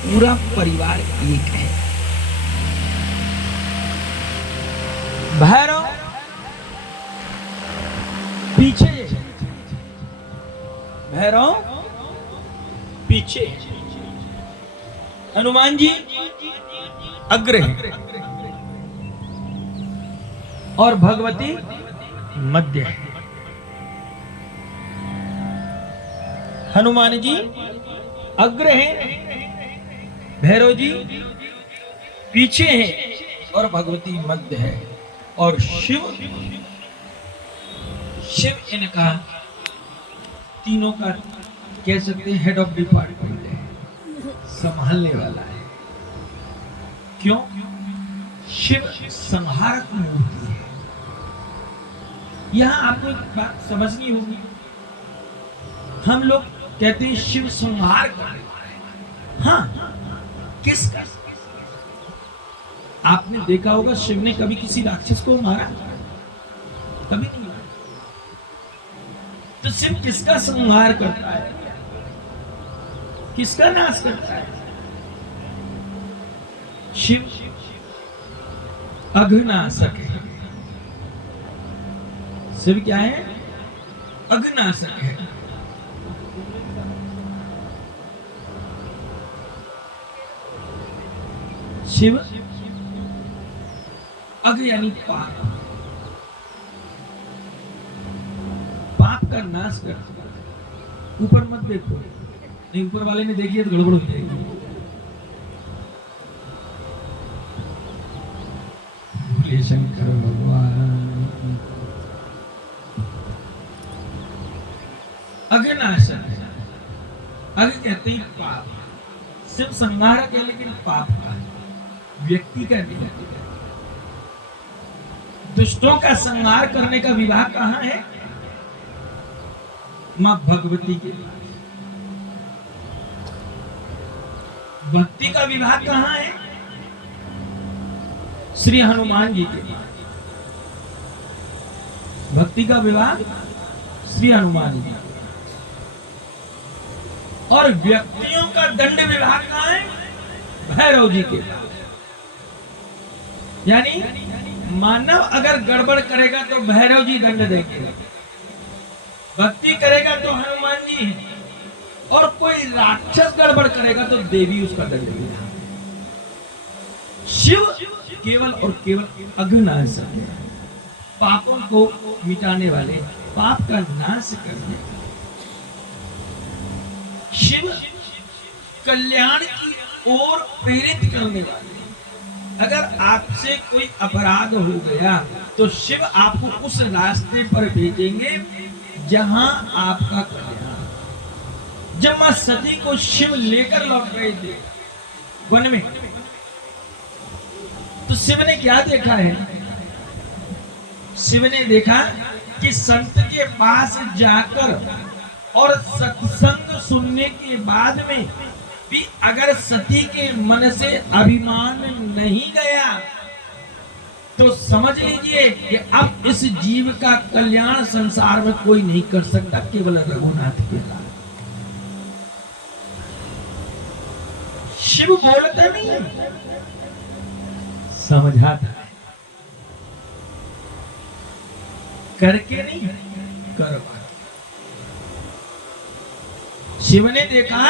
पूरा परिवार एक है। भैरव पीछे, भैरव पीछे, हनुमान जी अग्र है और भगवती मध्य है। हनुमान जी अग्र हैं, भैरव जी पीछे हैं और भगवती मध्य है। और शिव इनका तीनों का कह सकते हैं हेड ऑफ डिपार्टमेंट है, संभालने वाला है। क्यों? शिव संहारक मूर्ति है। यहां आपको एक बात समझनी होगी। हम लोग कहते हैं शिव संहार करने वाला है। हाँ, किसका? आपने देखा होगा शिव ने कभी किसी राक्षस को मारा? कभी नहीं मारा। तो शिव किसका संहार करता है? किसका नाश करता है? शिव अघनाशक है। शिव क्या है? अघनाशक है। शिव अघ यानी पाप, पाप का नाश करता है। ऊपर मत देखो, नहीं ऊपर वाले ने देखी है तो गड़बड़ हो जाएगी। बोले शंकर भगवान। अघनाशक है। अघ कहते हैं पाप। शिव संहारक है लेकिन पाप का, व्यक्ति का नहीं है। दुष्टों का संहार करने का विभाग कहां है? मां भगवती के पास। भक्ति का विभाग कहां है? श्री हनुमान जी के पास। भक्ति का विभाग श्री हनुमान जी। और व्यक्तियों का दंड विभाग कहां है? भैरव जी के पास। यानी मानव अगर गड़बड़ करेगा तो भैरव जी दंड देंगे, भक्ति करेगा तो हनुमान जी है, और कोई राक्षस गड़बड़ करेगा तो देवी उसका दंड देगा। शिव केवल और केवल अघनाशक है, पापों को मिटाने वाले, पाप का नाश करने वाले। शिव कल्याण की ओर प्रेरित करने वाले। अगर आपसे कोई अपराध हो गया तो शिव आपको उस रास्ते पर भेजेंगे जहां आपका कल्याण। जब मां सती को शिव लेकर लौट गए थे वन में, तो शिव ने क्या देखा है? शिव ने देखा कि संत के पास जाकर और सत्संग सुनने के बाद में भी अगर सती के मन से अभिमान नहीं गया तो समझ लीजिए कि अब इस जीव का कल्याण संसार में कोई नहीं कर सकता, केवल रघुनाथ के द्वारा। शिव बोलता नहीं है, समझाता है। करके नहीं, करवा। शिव ने देखा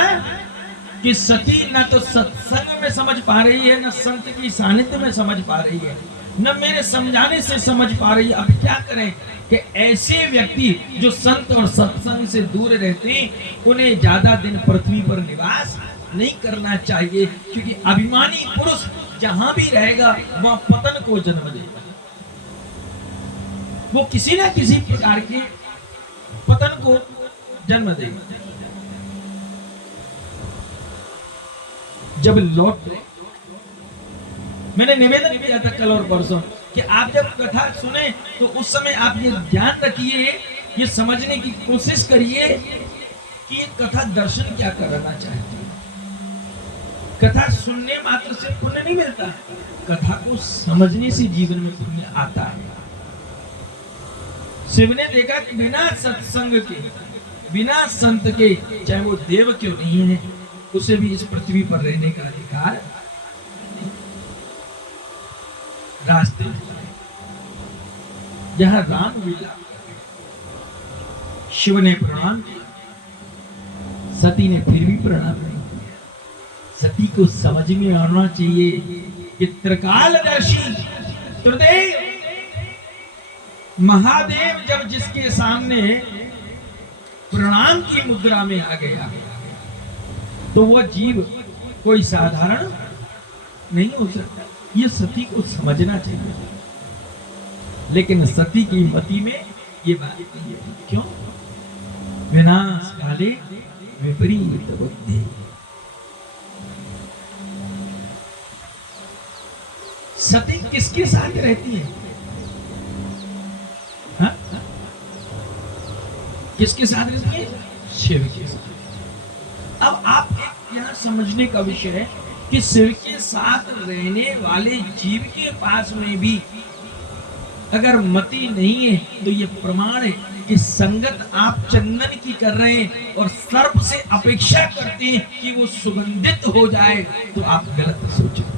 कि सती न तो सत्संग में समझ पा रही है, न संत की सानिध्य में समझ पा रही है, न मेरे समझाने से समझ पा रही है। अब क्या करें कि ऐसे व्यक्ति जो संत और सत्संग से दूर रहते हैं उन्हें ज्यादा दिन पृथ्वी पर निवास नहीं करना चाहिए, क्योंकि अभिमानी पुरुष जहां भी रहेगा वह पतन को जन्म देगा। वो किसी न किसी प्रकार के पतन को जन्म देगा। जब लौट मैंने निवेदन किया था कल और परसों कि आप जब कथा सुने तो उस समय आप ये ध्यान रखिए, ये समझने की कोशिश करिए कि ये कथा दर्शन क्या करना चाहती है। कथा सुनने मात्र से पुण्य नहीं मिलता, कथा को समझने से जीवन में पुण्य आता है। शिव ने देखा कि बिना सत्संग के, बिना संत के, चाहे वो देव क्यों नहीं है, उसे भी इस पृथ्वी पर रहने का अधिकार नहीं। रास्ते में जहां राम विलाप कर रहे, शिव ने प्रणाम किया, सती ने फिर भी प्रणाम नहीं किया। सती को समझ में आना चाहिए कि त्रिकालदर्शी त्रिदेव महादेव जब जिसके सामने प्रणाम की मुद्रा में आ गया तो वह जीव कोई साधारण नहीं हो सकता। ये सती को समझना चाहिए, लेकिन सती की मति में ये बात नहीं है। क्यों? विनाश काले विपरीत बुद्धि। सती किसके साथ रहती है? हा? किसके साथ रहती है? शिव के साथ। अब आप एक यहाँ समझने का विषय है कि शिव के साथ रहने वाले जीव के पास में भी अगर मति नहीं है तो ये प्रमाण है कि संगत आप चंदन की कर रहे हैं और सर्प से अपेक्षा करते हैं कि वो सुगंधित हो जाए, तो आप गलत सोच रहे हैं।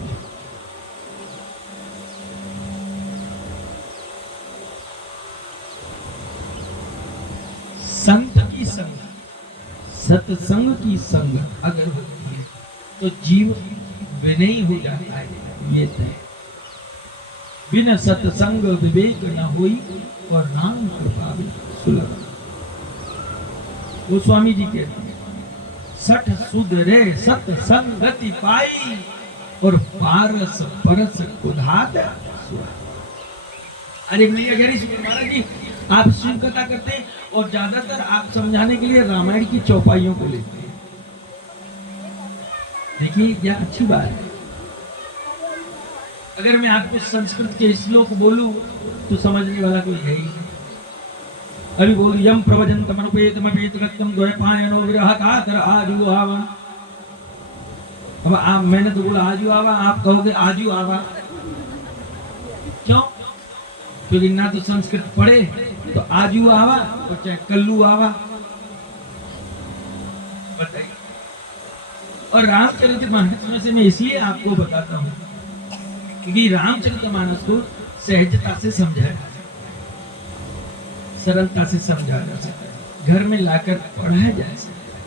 संत की संगत, सत्संग की संगत अगर होती है तो जीव विनयी हो जाता है। ये तय बिना सत्संग विवेक न होई और नाम कृपा सुलभ। वो स्वामी जी कहते हैं, सठ सुधरे सत्संगति पाई और पारस परस कुधात। अरे भैया महाराज जी, आप शिव कथा करते हैं और ज्यादातर आप समझाने के लिए रामायण की चौपाइयों को लेते हैं। देखिए क्या अच्छी बात है। अगर मैं आपको संस्कृत के श्लोक बोलूं तो समझने वाला कोई है ही नहीं। अभी बोल यम प्रवजंतम अनुपेतमपेत रक्तम द्वैपायनो विरह कातर आजु आवा। अब आप, मैंने तो बोला आजू आवा, आप कहोगे आजू आवा। क्यों? क्योंकि ना तो संस्कृत पढ़े तो आजू आवा और चाहे कल्लू आवा। बताइए। और रामचरितमानस में मैं इसलिए आपको बताता हूं क्योंकि रामचरितमानस को सहजता से समझाया जा सकता है, सरलता से समझा जा सकता है, घर में लाकर पढ़ाया जा सकता है।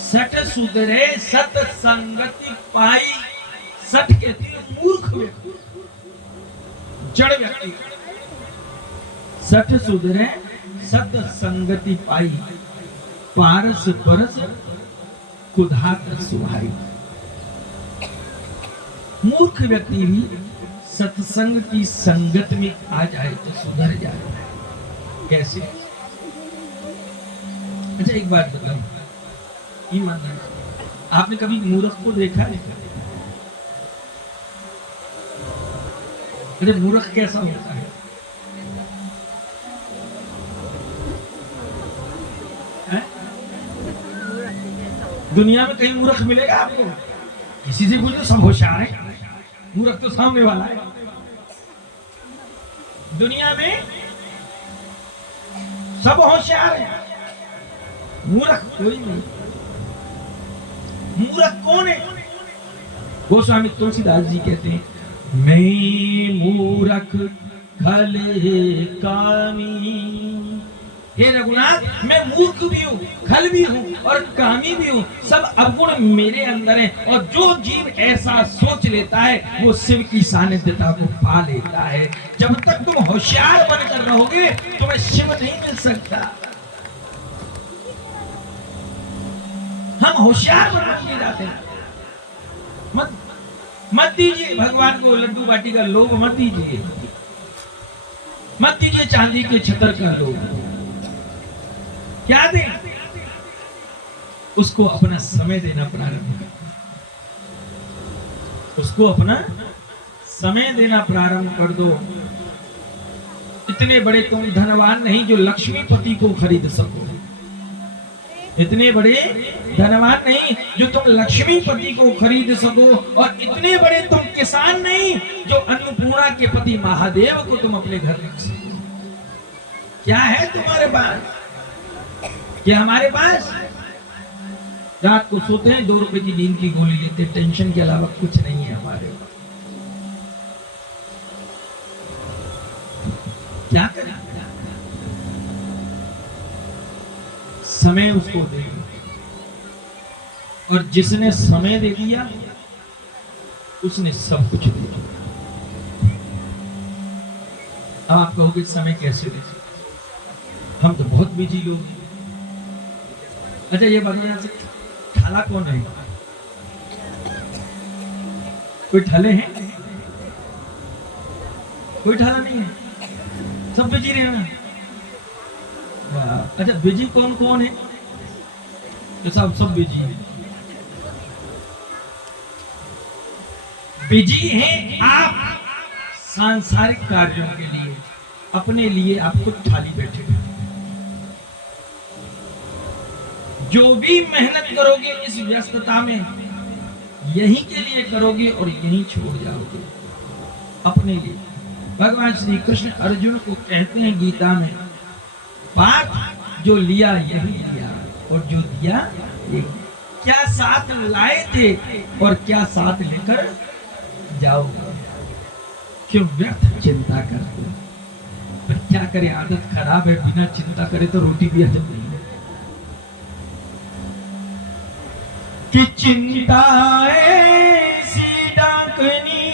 सठ सुधरे सत संगति पाई। सठ कहते हैं मूर्ख व्यक्ति, जड़ व्यक्ति। सठ सुधरे सत संगति पाई, पारस परस कुधात सुहाई। मूर्ख व्यक्ति भी सत्संग की संगत में आ जाए तो सुधर जाए। कैसे? अच्छा एक बात बताओ, ईमानदार, आपने कभी मूर्ख को देखा है? अरे मूर्ख कैसा होता है? दुनिया में कहीं मूर्ख मिलेगा आपको? किसी से पूछो, सब होशियार है। मूर्ख तो सामने वाला है। दुनिया में सब होशियार है, मूर्ख कोई नहीं। मूर्ख कौन है? गोस्वामी तुलसीदास जी कहते हैं, मैं मूर्ख खले कामी। हे रघुनाथ, मैं मूर्ख भी हूँ, खल भी हूँ और कामी भी हूँ। सब अवगुण मेरे अंदर है। और जो जीव ऐसा सोच लेता है वो शिव की सानिध्यता को पा लेता है। जब तक तुम होशियार बनकर रहोगे तुम्हें शिव नहीं मिल सकता। हम होशियार बनने जाते हैं। मत दीजिए भगवान को लड्डू बाटी का लोभ, मत दीजिए। मत दीजिए चांदी के छतर का लोभ। क्या दें? उसको अपना समय देना प्रारंभ कर, उसको अपना समय देना प्रारंभ कर दो। इतने बड़े तुम धनवान नहीं जो लक्ष्मीपति को खरीद सको। इतने बड़े धनवान नहीं जो तुम लक्ष्मीपति को खरीद सको। और इतने बड़े तुम किसान नहीं जो अन्नपूर्णा के पति महादेव को तुम अपने घर रख सको। क्या है तुम्हारे पास? क्या हमारे पास? रात को सोते हैं, 2 रुपए की नींद की गोली लेते, टेंशन के अलावा कुछ नहीं है हमारे पास। क्या करें? समय उसको दे, और जिसने समय दे दिया उसने सब कुछ दे दिया। अब आप कहोगे समय कैसे दे? हम तो बहुत बिजी लोग हैं। अच्छा ये बताइए, से ठाला कौन है? कोई ठाले हैं? कोई ठाला नहीं है, सब बिजी रहना। अच्छा बिजी कौन कौन है? तो सब बिजी है। बिजी हैं आप सांसारिक कार्यों के लिए, अपने लिए आप खुद खाली बैठे। जो भी मेहनत करोगे इस व्यस्तता में, यहीं के लिए करोगे और यहीं छोड़ जाओगे अपने लिए। भगवान श्री कृष्ण अर्जुन को कहते हैं गीता में, पाठ जो लिया यही लिया, और जो दिया ये। क्या साथ लाए थे और क्या साथ लेकर जाओगे? क्यों व्यर्थ चिंता करते? पर क्या करे, आदत खराब है, बिना चिंता करे तो रोटी भी हजम नहीं है। कि चिंता ऐसी डाकनी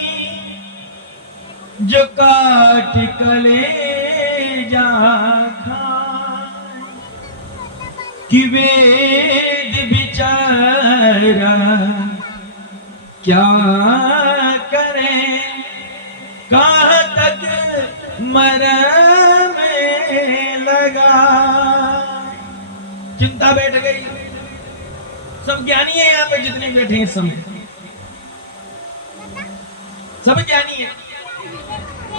जो काट कलेजा खाए, कि वेद बिचारा क्या करे, कहाँ तक मरम लगा। चिंता बैठ गई। सब ज्ञानी है यहाँ पे जितने बैठे हैं, सब ज्ञानी है।